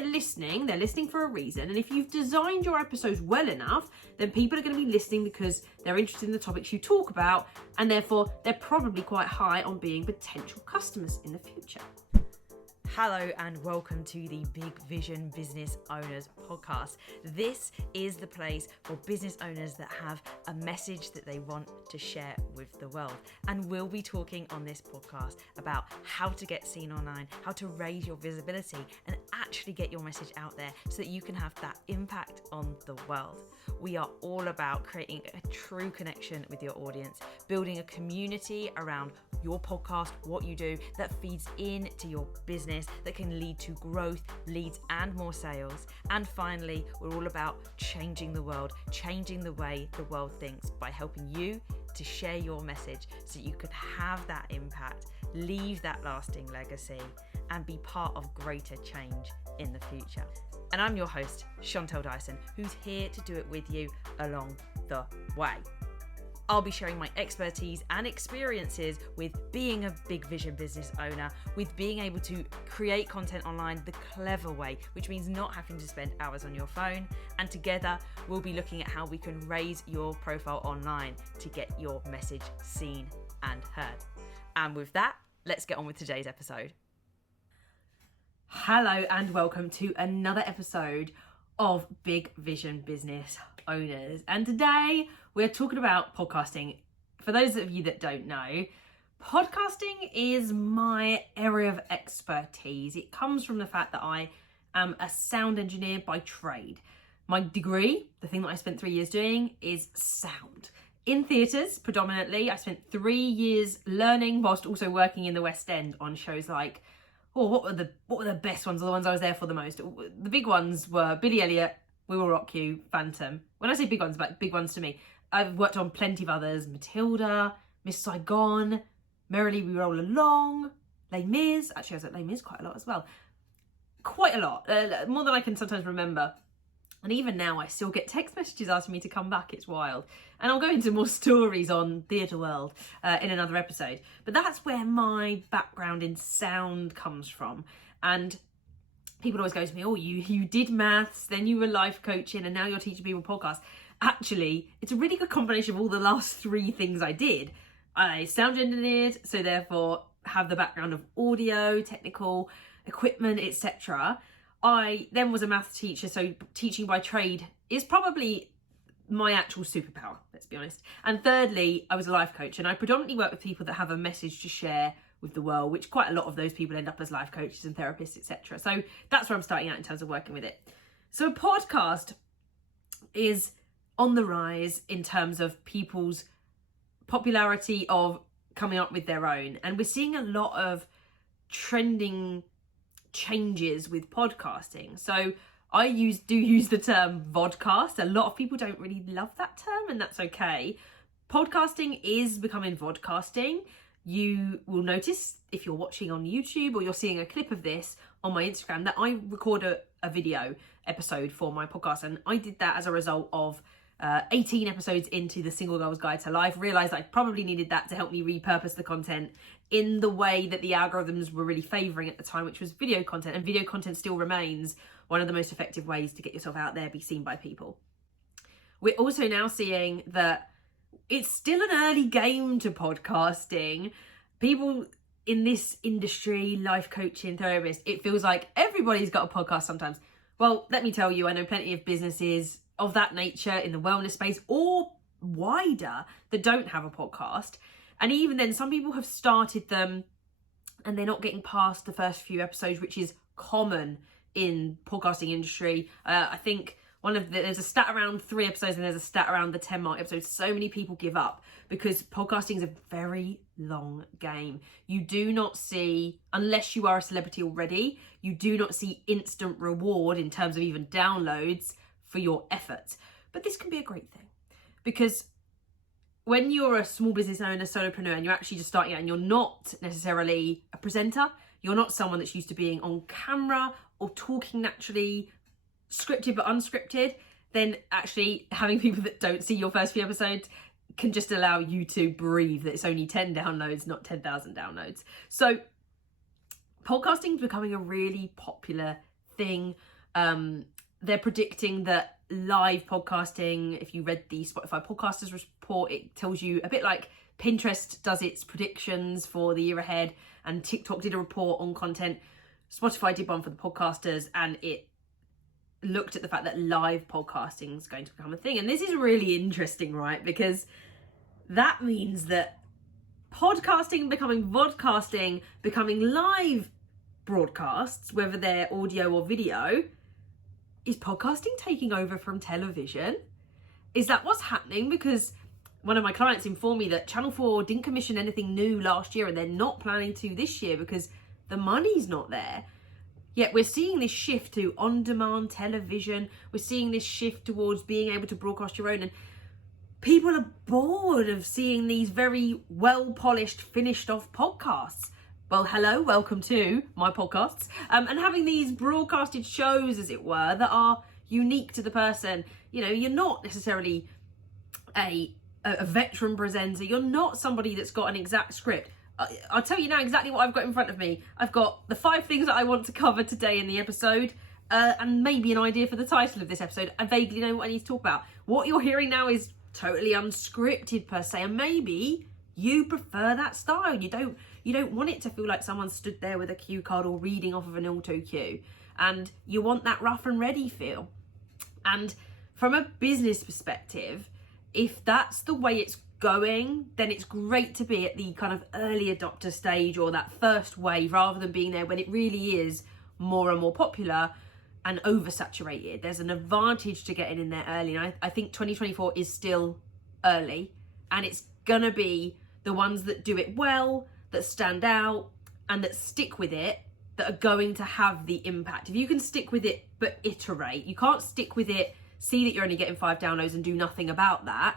they're listening for a reason. And if you've designed your episodes well enough, then people are going to be listening because they're interested in the topics you talk about, and therefore they're probably quite high on being potential customers in the future. Hello and welcome to the Big Vision Business Owners podcast. This is the place for business owners that have a message that they want to share with the world. And we'll be talking on this podcast about how to get seen online, how to raise your visibility and actually get your message out there so that you can have that impact on the world. We are all about creating a true connection with your audience, building a community around your podcast, what you do, that feeds into your business, that can lead to growth, leads, and more sales. And finally, we're all about changing the world, changing the way the world thinks by helping you to share your message so you could have that impact, leave that lasting legacy, and be part of greater change in the future. And I'm your host, Chantel Dyson, who's here to do it with you along the way. I'll be sharing my expertise and experiences with being a big vision business owner, with being able to create content online the clever way, which means not having to spend hours on your phone. And together, we'll be looking at how we can raise your profile online to get your message seen and heard. And with that, let's get on with today's episode. Hello and welcome to another episode of Big Vision Business Owners. And today we're talking about podcasting. For those of you that don't know, podcasting is my area of expertise. It comes from the fact that I am a sound engineer by trade. My degree, the thing that I spent 3 years doing, is sound. In theatres, predominantly. I spent 3 years learning whilst also working in the West End on shows like, what were the best ones, or the ones I was there for the most? The big ones were Billy Elliot, We Will Rock You, Phantom. When I say big ones, like big ones to me, I've worked on plenty of others: Matilda, Miss Saigon, Merrily We Roll Along, Les Mis. Actually, I was at Les Mis quite a lot as well. Quite a lot, more than I can sometimes remember. And even now, I still get text messages asking me to come back. It's wild. And I'll go into more stories on Theatre World in another episode. But that's where my background in sound comes from. And people always go to me, oh, you did maths, then you were life coaching, and now you're teaching people podcasts. Actually, it's a really good combination of all the last three things I did. I sound engineered, so therefore have the background of audio, technical equipment, etc. I then was a maths teacher, so teaching by trade is probably my actual superpower, let's be honest. And thirdly, I was a life coach, and I predominantly work with people that have a message to share with the world, which quite a lot of those people end up as life coaches and therapists, etc. So that's where I'm starting out in terms of working with it. So a podcast is on the rise in terms of people's popularity of coming up with their own. And we're seeing a lot of trending changes with podcasting. So I do use the term vodcast. A lot of people don't really love that term, and that's okay. Podcasting is becoming vodcasting. You will notice if you're watching on YouTube or you're seeing a clip of this on my Instagram that I record a video episode for my podcast, and I did that as a result of 18 episodes into the Single Girl's Guide to Life. Realised I probably needed that to help me repurpose the content in the way that the algorithms were really favouring at the time, which was video content. And video content still remains one of the most effective ways to get yourself out there, be seen by people. We're also now seeing that it's still an early game to podcasting. People in this industry, life coaching, therapists, it feels like everybody's got a podcast sometimes. Well, let me tell you, I know plenty of businesses of that nature in the wellness space or wider that don't have a podcast. And even then, some people have started them and they're not getting past the first few episodes, which is common in podcasting industry. I think there's a stat around 3 episodes and there's a stat around the 10 mark episodes. So many people give up because podcasting is a very long game. You do not see, unless you are a celebrity already, you do not see instant reward in terms of even downloads for your efforts. But this can be a great thing, because when you're a small business owner, solopreneur, and you're actually just starting out and you're not necessarily a presenter, you're not someone that's used to being on camera or talking naturally, scripted but unscripted, then actually having people that don't see your first few episodes can just allow you to breathe that it's only 10 downloads, not 10,000 downloads. So podcasting is becoming a really popular thing. They're predicting that live podcasting, if you read the Spotify podcasters report, it tells you a bit like Pinterest does its predictions for the year ahead, and TikTok did a report on content. Spotify did one for the podcasters, and it looked at the fact that live podcasting is going to become a thing. And this is really interesting, right? Because that means that podcasting becoming vodcasting, becoming live broadcasts, whether they're audio or video. Is podcasting taking over from television? Is that what's happening? Because one of my clients informed me that Channel 4 didn't commission anything new last year, and they're not planning to this year because the money's not there. Yet we're seeing this shift to on-demand television. We're seeing this shift towards being able to broadcast your own, and people are bored of seeing these very well-polished, finished-off podcasts. Well, hello, welcome to my podcasts. And having these broadcasted shows, as it were, that are unique to the person. You know, you're not necessarily a veteran presenter. You're not somebody that's got an exact script. I'll tell you now exactly what I've got in front of me. I've got the 5 things that I want to cover today in the episode, and maybe an idea for the title of this episode. I vaguely know what I need to talk about. What you're hearing now is totally unscripted per se, and maybe you prefer that style. You don't want it to feel like someone stood there with a cue card or reading off of an auto cue, and you want that rough and ready feel. And from a business perspective, if that's the way it's going, then it's great to be at the kind of early adopter stage, or that first wave, rather than being there when it really is more and more popular and oversaturated. There's an advantage to getting in there early, and I think 2024 is still early, and it's gonna be the ones that do it well, that stand out, and that stick with it, that are going to have the impact. If you can stick with it but iterate, you can't stick with it, see that you're only getting 5 downloads and do nothing about that.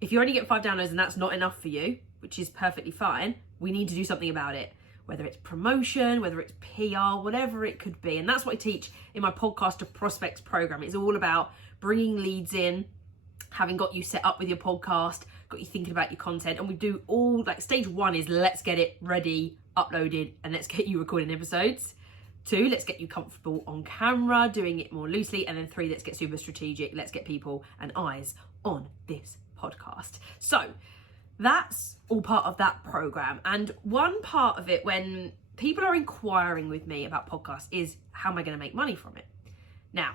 If you're only getting 5 downloads and that's not enough for you, which is perfectly fine, we need to do something about it. Whether it's promotion, whether it's PR, whatever it could be. And that's what I teach in my Podcast to Prospects program. It's all about bringing leads in, having got you set up with your podcast, got you thinking about your content. And we do all, like, stage 1 is let's get it ready, uploaded, and let's get you recording episodes. 2, let's get you comfortable on camera, doing it more loosely. And then 3, let's get super strategic. Let's get people and eyes on this podcast. So that's all part of that program. And one part of it, when people are inquiring with me about podcasts, is how am I going to make money from it? Now,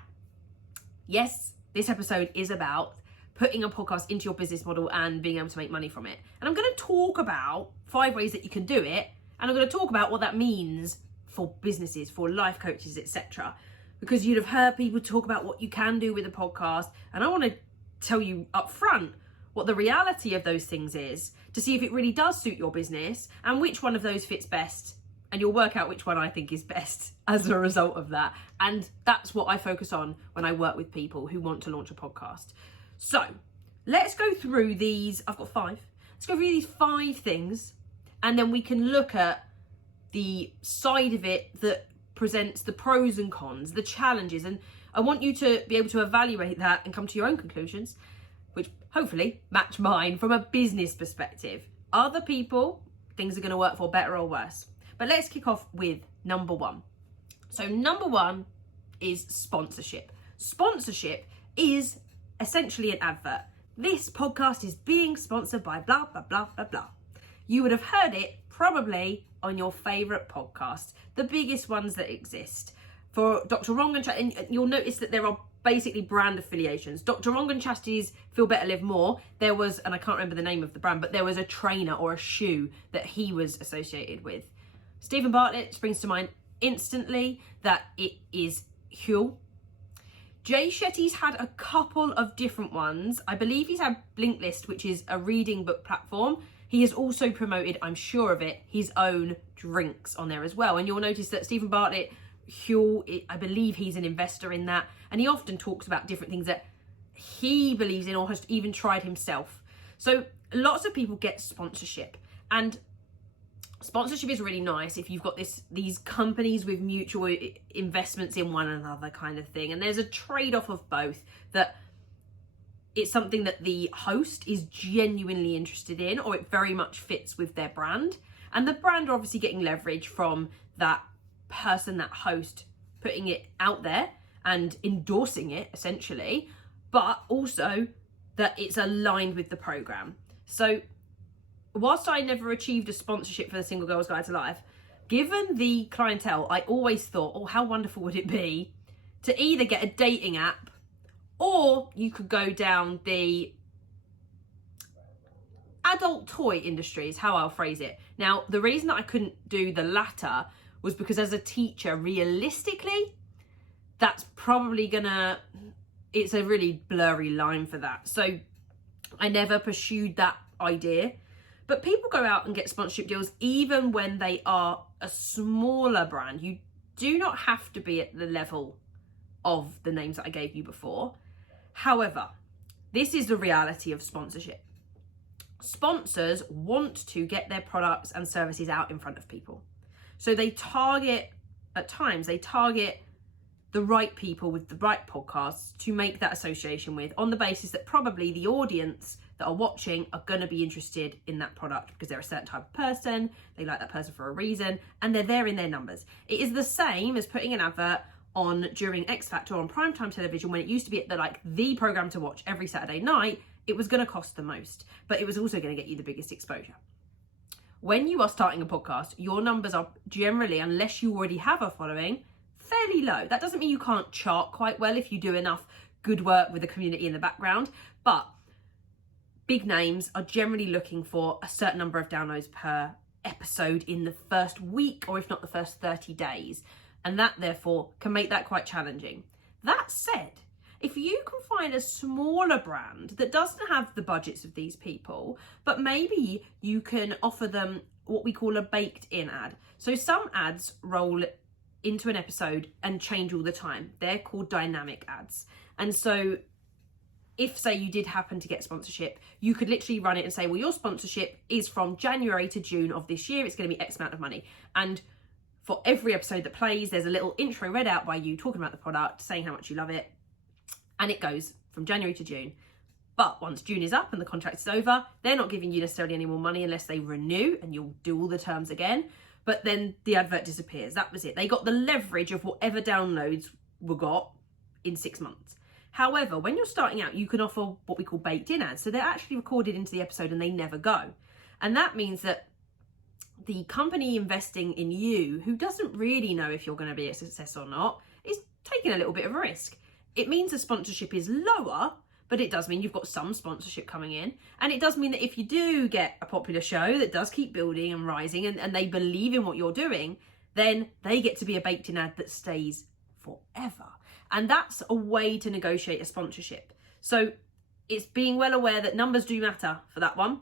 yes, this episode is about putting a podcast into your business model and being able to make money from it. And I'm going to talk about 5 ways that you can do it. And I'm going to talk about what that means for businesses, for life coaches, etc. Because you'd have heard people talk about what you can do with a podcast. And I want to tell you up front what the reality of those things is, to see if it really does suit your business and which one of those fits best. And you'll work out which one I think is best as a result of that. And that's what I focus on when I work with people who want to launch a podcast. So let's go through these. I've got 5. Let's go through these 5 things, and then we can look at the side of it that presents the pros and cons, the challenges. And I want you to be able to evaluate that and come to your own conclusions, which hopefully match mine from a business perspective. Other people, things are going to work for better or worse. But let's kick off with number 1. So number 1 is sponsorship. Sponsorship is essentially an advert. This podcast is being sponsored by blah, blah, blah, blah, blah. You would have heard it probably on your favourite podcasts, the biggest ones that exist. For Dr. Rangan, and you'll notice that there are basically brand affiliations. Dr. Rangan Chastity's Feel Better, Live More, there was, and I can't remember the name of the brand, but there was a trainer or a shoe that he was associated with. Stephen Bartlett springs to mind instantly that it is Huel. Jay Shetty's had a couple of different ones. I believe he's had Blinkist, which is a reading book platform. He has also promoted, I'm sure of it, his own drinks on there as well. And you'll notice that Stephen Bartlett, Huel, I believe he's an investor in that. And he often talks about different things that he believes in or has even tried himself. So lots of people get sponsorship. And sponsorship is really nice if you've got these companies with mutual investments in one another kind of thing. And there's a trade-off of both, that it's something that the host is genuinely interested in, or it very much fits with their brand. And the brand are obviously getting leverage from that person, that host, putting it out there and endorsing it essentially, but also that it's aligned with the program. So whilst I never achieved a sponsorship for the Single Girls Guide to Life, given the clientele, I always thought, oh, how wonderful would it be to either get a dating app, or you could go down the adult toy industry is how I'll phrase it. Now, the reason that I couldn't do the latter was because as a teacher, realistically, that's probably it's a really blurry line for that. So I never pursued that idea. But people go out and get sponsorship deals even when they are a smaller brand. You do not have to be at the level of the names that I gave you before. However, this is the reality of sponsorship. Sponsors want to get their products and services out in front of people. So they target the right people with the right podcasts to make that association with, on the basis that probably the audience that are watching are going to be interested in that product because they're a certain type of person, they like that person for a reason, and they're there in their numbers. It is the same as putting an advert on during X Factor on primetime television, when it used to be the program to watch every Saturday night. It was going to cost the most, but it was also going to get you the biggest exposure. When you are starting a podcast, your numbers are generally, unless you already have a following, fairly low. That doesn't mean you can't chart quite well if you do enough good work with the community in the background, but big names are generally looking for a certain number of downloads per episode in the first week, or if not the first 30 days. And that therefore can make that quite challenging. That said, if you can find a smaller brand that doesn't have the budgets of these people, but maybe you can offer them what we call a baked in ad. So some ads roll into an episode and change all the time. They're called dynamic ads. And so if, say, you did happen to get sponsorship, you could literally run it and say, well, your sponsorship is from January to June of this year. It's going to be X amount of money. And for every episode that plays, there's a little intro read out by you talking about the product, saying how much you love it. And it goes from January to June. But once June is up and the contract is over, they're not giving you necessarily any more money unless they renew, and you'll do all the terms again. But then the advert disappears. That was it. They got the leverage of whatever downloads were got in 6 months. However, when you're starting out, you can offer what we call baked in ads. So they're actually recorded into the episode and they never go. And that means that the company investing in you, who doesn't really know if you're going to be a success or not, is taking a little bit of a risk. It means the sponsorship is lower, but it does mean you've got some sponsorship coming in. And it does mean that if you do get a popular show that does keep building and rising, and they believe in what you're doing, then they get to be a baked in ad that stays forever. And that's a way to negotiate a sponsorship. So it's being well aware that numbers do matter for that one.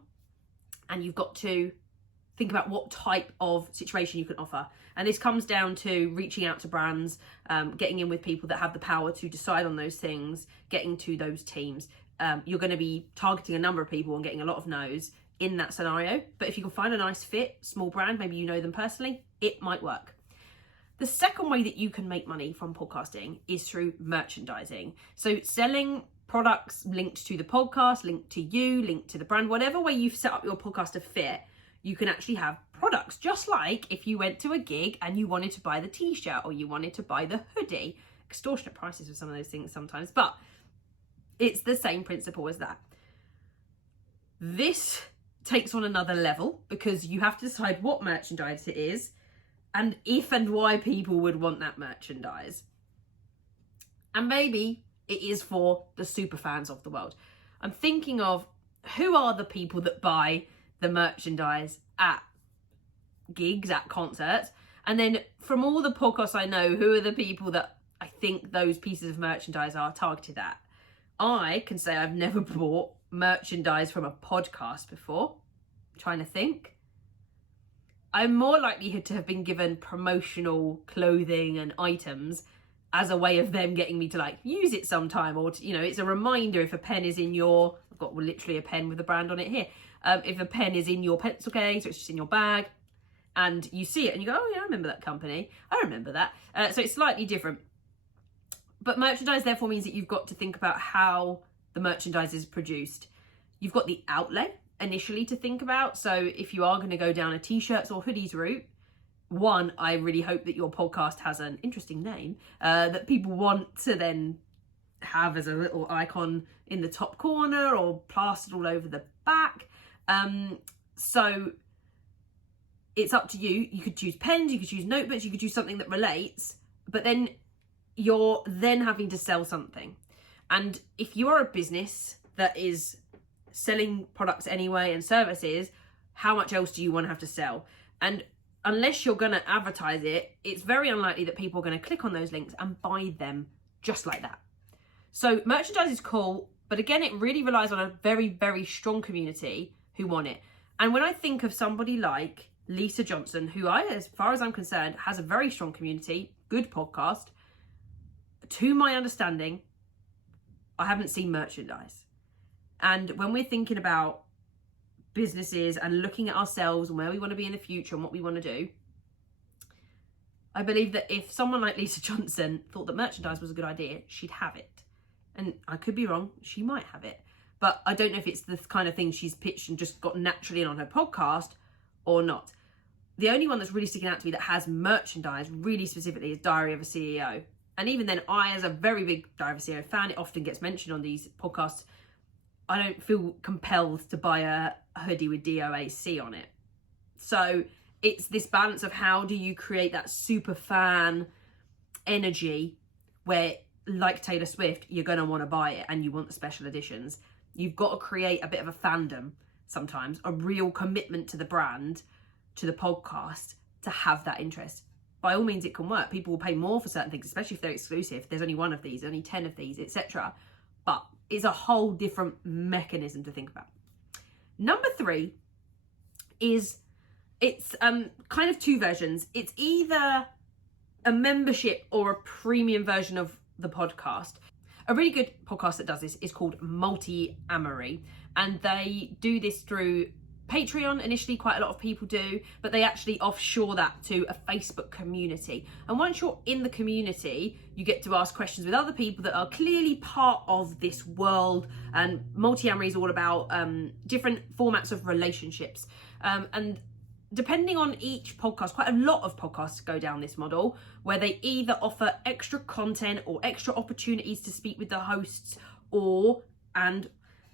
And you've got to think about what type of situation you can offer. And this comes down to reaching out to brands, getting in with people that have the power to decide on those things, getting to those teams. You're going to be targeting a number of people and getting a lot of no's in that scenario. But if you can find a nice fit, small brand, maybe you know them personally, it might work. The second way that you can make money from podcasting is through merchandising. So selling products linked to the podcast, linked to you, linked to the brand, whatever way you've set up your podcast to fit, you can actually have products. Just like if you went to a gig and you wanted to buy the t-shirt or you wanted to buy the hoodie. Extortionate prices for some of those things sometimes, but it's the same principle as that. This takes on another level because you have to decide what merchandise it is, and if and why people would want that merchandise. And maybe it is for the super fans of the world. I'm thinking of who are the people that buy the merchandise at gigs, at concerts. And then from all the podcasts I know, who are the people that I think those pieces of merchandise are targeted at? I can say I've never bought merchandise from a podcast before. I'm trying to think. I'm more likely to have been given promotional clothing and items as a way of them getting me to use it sometime, or to, it's a reminder if a pen is in your, I've got literally a pen with a brand on it here. If a pen is in your pencil case or it's just in your bag and you see it and you go, oh yeah, I remember that company. I remember that. So it's slightly different. But merchandise therefore means that you've got to think about how the merchandise is produced. You've got the outlay initially to think about. So if you are going to go down a t-shirts or hoodies route, one, I really hope that your podcast has an interesting name that people want to then have as a little icon in the top corner or plastered all over the back. So it's up to you. You could choose pens, you could choose notebooks, you could choose something that relates, but then you're then having to sell something. And if you are a business that is selling products anyway and services, how much else do you want to have to sell? And unless you're going to advertise it, it's very unlikely that people are going to click on those links and buy them just like that. So merchandise is cool, but again, it really relies on a very, very strong community who want it. And when I think of somebody like Lisa Johnson, who as far as I'm concerned, has a very strong community, good podcast, to my understanding, I haven't seen merchandise. And when we're thinking about businesses and looking at ourselves and where we want to be in the future and what we want to do, I believe that if someone like Lisa Johnson thought that merchandise was a good idea, she'd have it. And I could be wrong, she might have it. But I don't know if it's the kind of thing she's pitched and just got naturally in on her podcast or not. The only one that's really sticking out to me that has merchandise really specifically is Diary of a CEO. And even then, I, as a very big Diary of a CEO fan, it often gets mentioned on these podcasts, I don't feel compelled to buy a hoodie with DOAC on it. So it's this balance of how do you create that super fan energy where, like Taylor Swift, you're going to want to buy it and you want the special editions. You've got to create a bit of a fandom sometimes, a real commitment to the brand, to the podcast, to have that interest. By all means, it can work. People will pay more for certain things, especially if they're exclusive. There's only one of these, only 10 of these, etc. But it's a whole different mechanism to think about. Number 3 is, it's kind of two versions. It's either a membership or a premium version of the podcast. A really good podcast that does this is called Multi-Amory, and they do this through Patreon. Initially, quite a lot of people do, but they actually offshore that to a Facebook community. And once you're in the community, you get to ask questions with other people that are clearly part of this world. And Multi-Amory is all about different formats of relationships. And depending on each podcast, quite a lot of podcasts go down this model where they either offer extra content or extra opportunities to speak with the hosts and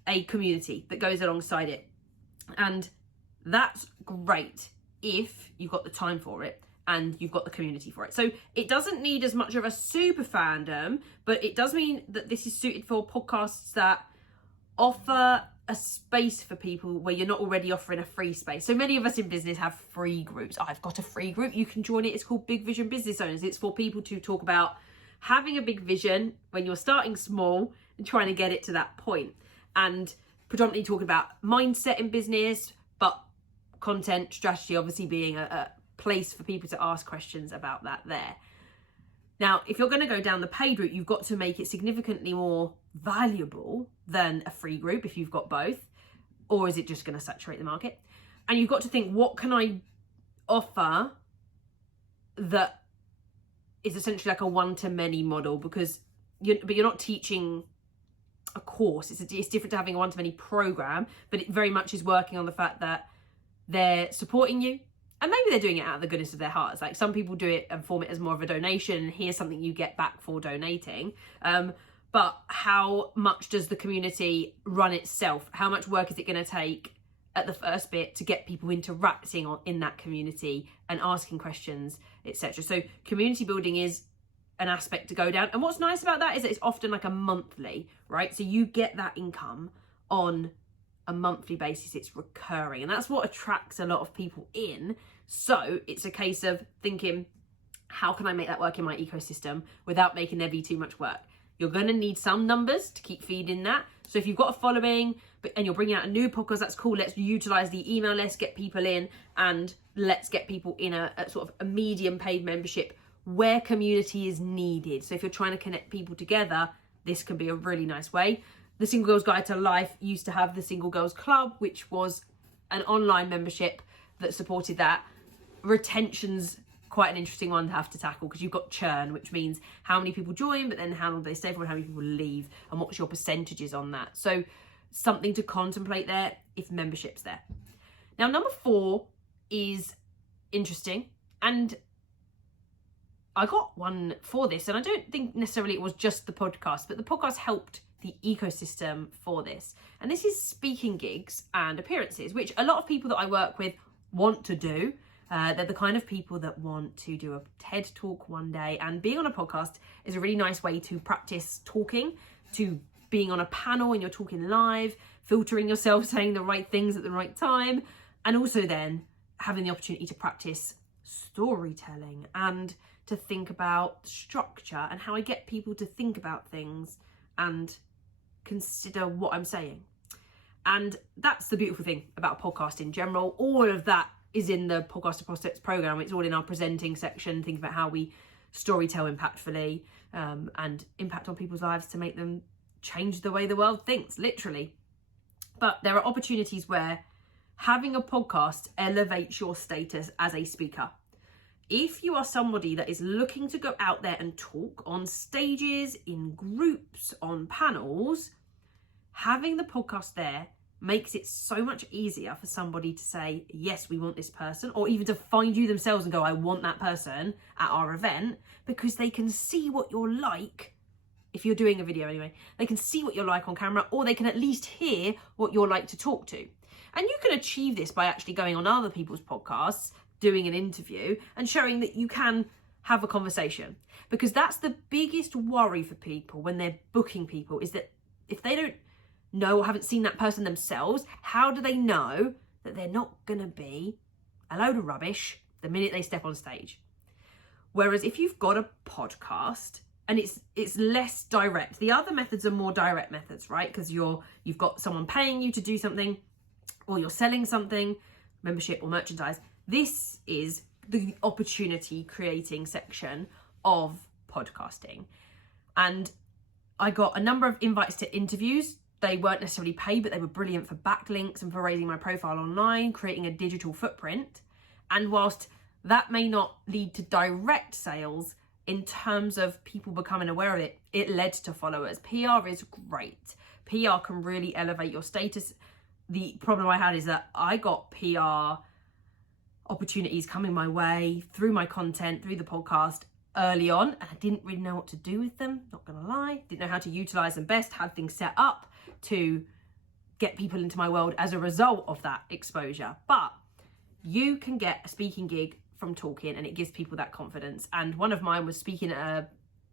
a community that goes alongside it. And that's great if you've got the time for it and you've got the community for it. So it doesn't need as much of a super fandom, but it does mean that this is suited for podcasts that offer a space for people where you're not already offering a free space. So many of us in business have free groups. I've got a free group. You can join it. It's called Big Vision Business Owners. It's for people to talk about having a big vision when you're starting small and trying to get it to that point. And predominantly talking about mindset in business, but content strategy obviously being a place for people to ask questions about that there. Now, if you're going to go down the paid route, you've got to make it significantly more valuable than a free group if you've got both, or is it just going to saturate the market? And you've got to think, what can I offer that is essentially like a one-to-many model? Because you're not teaching a course. It's different to having a one-to-many program, but it very much is working on the fact that they're supporting you. And maybe they're doing it out of the goodness of their hearts. Like some people do it and form it as more of a donation, and here's something you get back for donating. But how much does the community run itself? How much work is it going to take at the first bit to get people interacting in that community and asking questions, etc.? So community building is an aspect to go down. And what's nice about that is that it's often like a monthly, right? So you get that income on a monthly basis. It's recurring, and that's what attracts a lot of people in. So it's a case of thinking, how can I make that work in my ecosystem without making there be too much work? You're going to need some numbers to keep feeding that. So if you've got a following and you're bringing out a new podcast, that's cool. Let's utilize the email list, get people in, and let's get people in a sort of a medium paid membership where community is needed. So if you're trying to connect people together, this can be a really nice way. The Single Girls Guide to Life used to have the Single Girls Club, which was an online membership that supported that. Retention's quite an interesting one to have to tackle because you've got churn, which means how many people join, but then how long they stay for and how many people leave and what's your percentages on that. So something to contemplate there if membership's there. Now, number 4 is interesting And I got one for this, and I don't think necessarily it was just the podcast, but the podcast helped the ecosystem for this. And this is speaking gigs and appearances, which a lot of people that I work with want to do. They're the kind of people that want to do a TED talk one day, and being on a podcast is a really nice way to practice talking, to being on a panel and you're talking live, filtering yourself, saying the right things at the right time, and also then having the opportunity to practice storytelling and to think about structure and how I get people to think about things and consider what I'm saying. And that's the beautiful thing about a podcast in general. All of that is in the Podcast to Prospects program. It's all in our presenting section, thinking about how we storytell impactfully and impact on people's lives to make them change the way the world thinks, literally. But there are opportunities where having a podcast elevates your status as a speaker. If you are somebody that is looking to go out there and talk on stages, in groups, on panels, having the podcast there makes it so much easier for somebody to say, yes, we want this person, or even to find you themselves and go, I want that person at our event, because they can see what you're like. If you're doing a video anyway, they can see what you're like on camera, or they can at least hear what you're like to talk to. And you can achieve this by actually going on other people's podcasts, doing an interview and showing that you can have a conversation, because that's the biggest worry for people when they're booking people, is that if they don't know or haven't seen that person themselves, how do they know that they're not going to be a load of rubbish the minute they step on stage? Whereas if you've got a podcast and it's less direct, the other methods are more direct methods, right? Because you've got someone paying you to do something, or you're selling something, membership or merchandise. This is the opportunity creating section of podcasting. And I got a number of invites to interviews. They weren't necessarily paid, but they were brilliant for backlinks and for raising my profile online, creating a digital footprint. And whilst that may not lead to direct sales, in terms of people becoming aware of it, it led to followers. PR is great. PR can really elevate your status. The problem I had is that I got PR opportunities coming my way through my content, through the podcast early on, and I didn't really know what to do with them, not gonna lie. Didn't know how to utilize them best, had things set up to get people into my world as a result of that exposure. But you can get a speaking gig from talking, and it gives people that confidence. And one of mine was speaking at a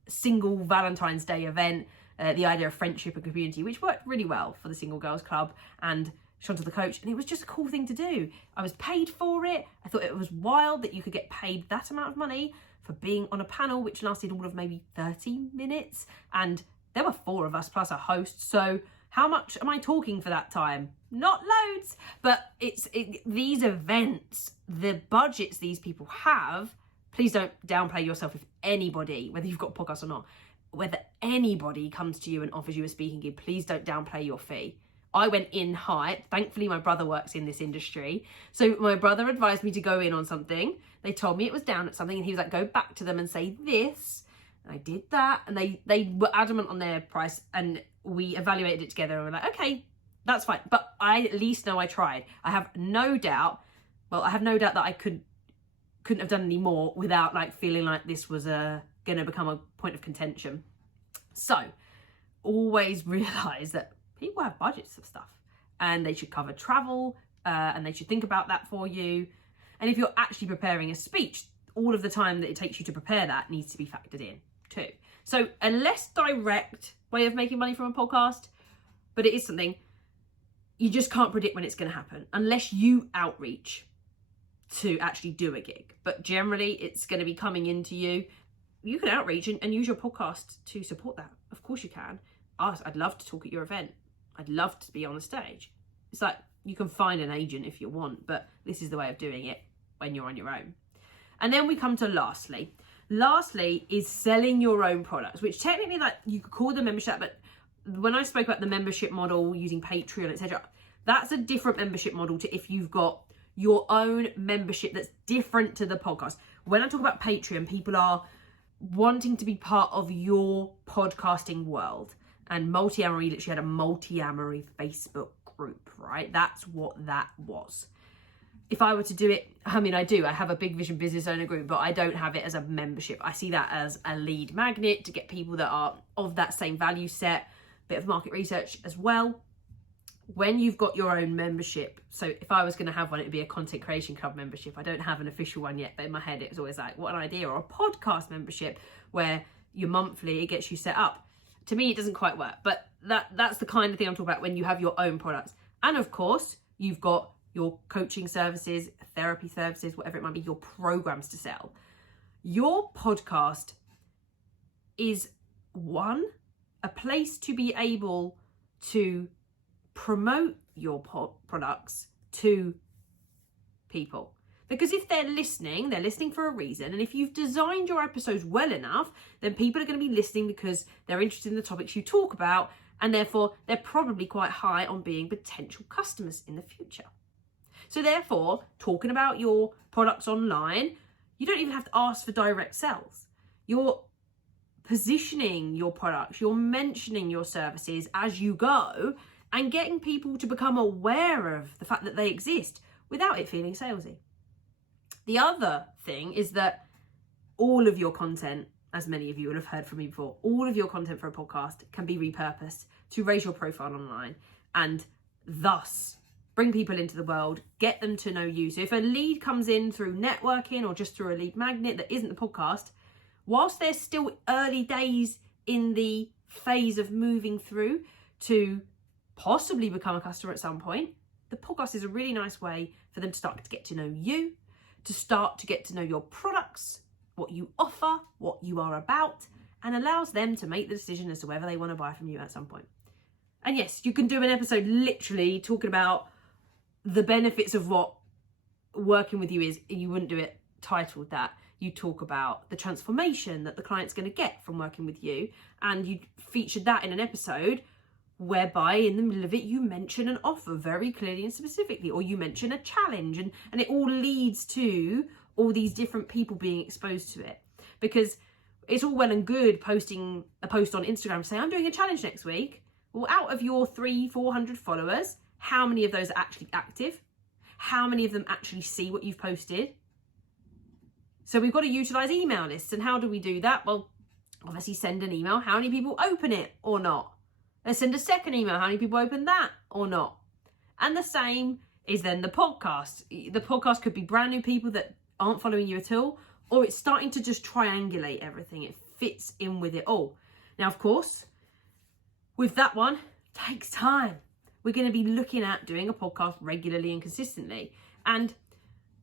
single Valentine's Day event, the idea of friendship and community, which worked really well for the Single Girls Club and Shanta the coach, and it was just a cool thing to do. I was paid for it. I thought it was wild that you could get paid that amount of money for being on a panel which lasted all of maybe 30 minutes, and there were 4 of us plus a host, so how much am I talking for that time? Not loads. But these events, the budgets these people have, please don't downplay yourself. If anybody, whether you've got a podcast or not, whether anybody comes to you and offers you a speaking gig, please don't downplay your fee. I went in high. Thankfully, my brother works in this industry. So my brother advised me to go in on something. They told me it was down at something, and he was like, go back to them and say this. And I did that. And they were adamant on their price, and we evaluated it together, and we're like, okay, that's fine. But I at least know I tried. I have no doubt that I couldn't have done any more without like feeling like this was going to become a point of contention. So always realize that people have budgets of stuff, and they should cover travel, and they should think about that for you. And if you're actually preparing a speech, all of the time that it takes you to prepare that needs to be factored in too. So a less direct way of making money from a podcast, but it is something you just can't predict when it's going to happen unless you outreach to actually do a gig. But generally it's going to be coming into you. You can outreach and use your podcast to support that. Of course you can. I'd love to talk at your event. I'd love to be on the stage. It's like you can find an agent if you want, but this is the way of doing it when you're on your own. And then we come to lastly. Lastly is selling your own products, which technically like you could call the membership, but when I spoke about the membership model using Patreon, etc., that's a different membership model to if you've got your own membership that's different to the podcast. When I talk about Patreon, people are wanting to be part of your podcasting world. And Multi-Amory literally had a Multi-Amory Facebook group, right? That's what that was. if I were to do it, I mean, I have a Big Vision business owner group, but I don't have it as a membership. I see that as a lead magnet to get people that are of that same value set, bit of market research as well. When you've got your own membership, so if I was going to have one, it'd be a Content Creation Club membership. I don't have an official one yet, but in my head it was always like, what an idea. Or a podcast membership where you're monthly, it gets you set up. To me, it doesn't quite work, but that's the kind of thing I'm talking about when you have your own products. And of course, you've got your coaching services, therapy services, whatever it might be, your programs to sell. Your podcast is a place to be able to promote your products to people. Because if they're listening for a reason. And if you've designed your episodes well enough, then people are going to be listening because they're interested in the topics you talk about. And therefore, they're probably quite high on being potential customers in the future. So therefore, talking about your products online, you don't even have to ask for direct sales. You're positioning your products, you're mentioning your services as you go, and getting people to become aware of the fact that they exist without it feeling salesy. The other thing is that all of your content, as many of you will have heard from me before, all of your content for a podcast can be repurposed to raise your profile online and thus bring people into the world, get them to know you. So if a lead comes in through networking or just through a lead magnet that isn't the podcast, whilst there's still early days in the phase of moving through to possibly become a customer at some point, the podcast is a really nice way for them to start to get to know you, to start to get to know your products, what you offer, what you are about, and allows them to make the decision as to whether they want to buy from you at some point. And yes, you can do an episode literally talking about the benefits of what working with you is. You wouldn't do it titled that. You talk about the transformation that the client's going to get from working with you, and you featured that in an episode whereby in the middle of it you mention an offer very clearly and specifically, or you mention a challenge, and it all leads to all these different people being exposed to it. Because it's all well and good posting a post on Instagram saying, I'm doing a challenge next week. Well, out of your 300-400 followers, how many of those are actually active? How many of them actually see what you've posted? So we've got to utilize email lists. And how do we do that? Well, obviously send an email. How many people open it or not? Let's send a second email. How many people open that or not? And the same is then the podcast. The podcast could be brand new people that aren't following you at all, or it's starting to just triangulate everything. It fits in with it all. Now, of course, with that one, it takes time. We're going to be looking at doing a podcast regularly and consistently. And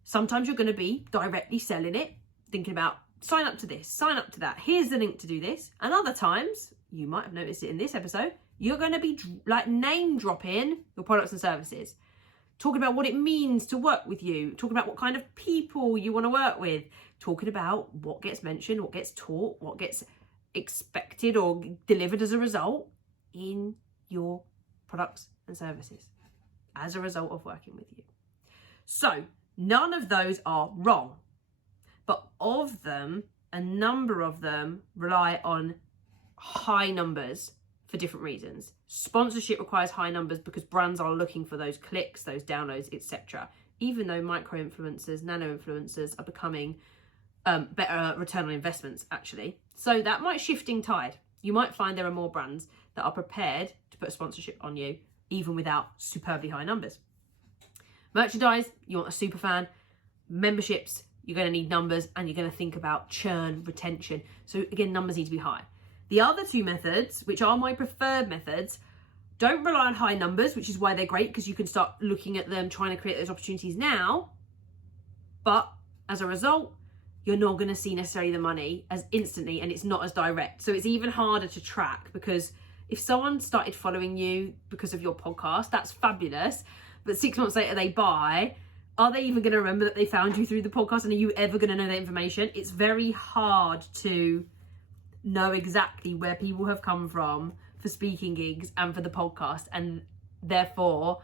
sometimes you're going to be directly selling it, thinking about sign up to this, sign up to that. Here's the link to do this. And other times, you might have noticed it in this episode, you're going to be like name dropping your products and services, talking about what it means to work with you, talking about what kind of people you want to work with, talking about what gets mentioned, what gets taught, what gets expected or delivered as a result in your products and services as a result of working with you. So none of those are wrong, but of them, a number of them rely on high numbers for different reasons. Sponsorship requires high numbers because brands are looking for those clicks, those downloads, etc. Even though micro-influencers, nano-influencers are becoming better return on investments, actually. So that might shifting tide. You might find there are more brands that are prepared to put a sponsorship on you, even without superbly high numbers. Merchandise, you want a super fan. Memberships, you're going to need numbers, and you're going to think about churn, retention. So again, numbers need to be high. The other two methods, which are my preferred methods, don't rely on high numbers, which is why they're great, because you can start looking at them, trying to create those opportunities now. But as a result, you're not going to see necessarily the money as instantly, and it's not as direct. So it's even harder to track, because if someone started following you because of your podcast, that's fabulous. But 6 months later they buy, are they even going to remember that they found you through the podcast? And are you ever going to know that information? It's very hard to know exactly where people have come from for speaking gigs and for the podcast, and therefore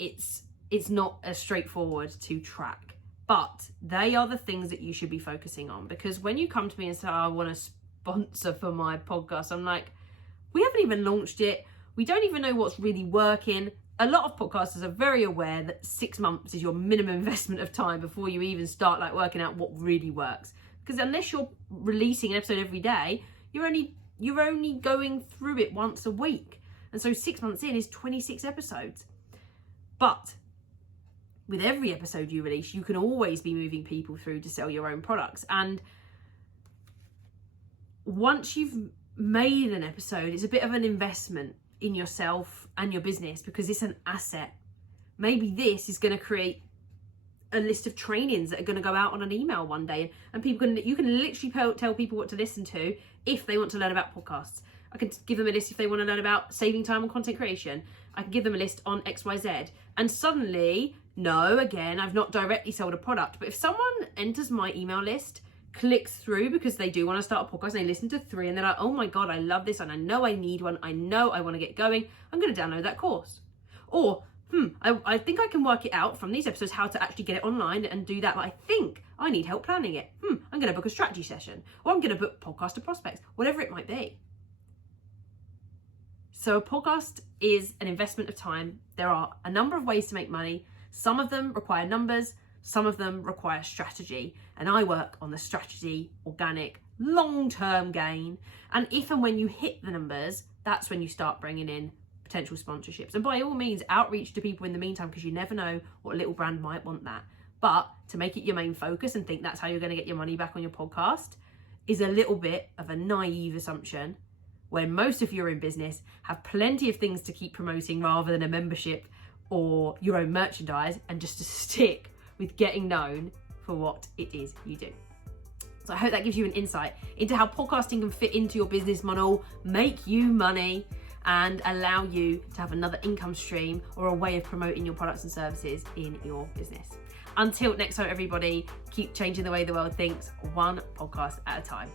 it's not as straightforward to track. But they are the things that you should be focusing on, because when you come to me and say, I want to sponsor for my podcast, I'm like, we haven't even launched it. We don't even know what's really working. a lot of podcasters are very aware that 6 months is your minimum investment of time before you even start like working out what really works. Because unless you're releasing an episode every day, you're only going through it once a week. And so 6 months in is 26 episodes. But with every episode you release, you can always be moving people through to sell your own products. And once you've made an episode, it's a bit of an investment in yourself and your business because it's an asset. Maybe this is going to create a list of trainings that are going to go out on an email one day, and you can literally tell people what to listen to if they want to learn about podcasts. I can give them a list if they want to learn about saving time on content creation. I can give them a list on XYZ, and suddenly, no, again, I've not directly sold a product, but if someone enters my email list, clicks through because they do want to start a podcast, and they listen to 3 and they're like, oh my God, I love this and I know I need one, I know I want to get going, I'm going to download that course. Or, I think I can work it out from these episodes how to actually get it online and do that, but I think I need help planning it. I'm going to book a strategy session, or I'm going to book podcaster prospects, whatever it might be. So a podcast is an investment of time. There are a number of ways to make money. Some of them require numbers, some of them require strategy. And I work on the strategy, organic, long-term gain. And if and when you hit the numbers, that's when you start bringing in potential sponsorships. And by all means, outreach to people in the meantime, because you never know what little brand might want that. But to make it your main focus and think that's how you're going to get your money back on your podcast is a little bit of a naive assumption, when most of you in business have plenty of things to keep promoting rather than a membership or your own merchandise, and just to stick with getting known for what it is you do. So I hope that gives you an insight into how podcasting can fit into your business model, make you money, and allow you to have another income stream or a way of promoting your products and services in your business. Until next time, everybody, keep changing the way the world thinks, one podcast at a time.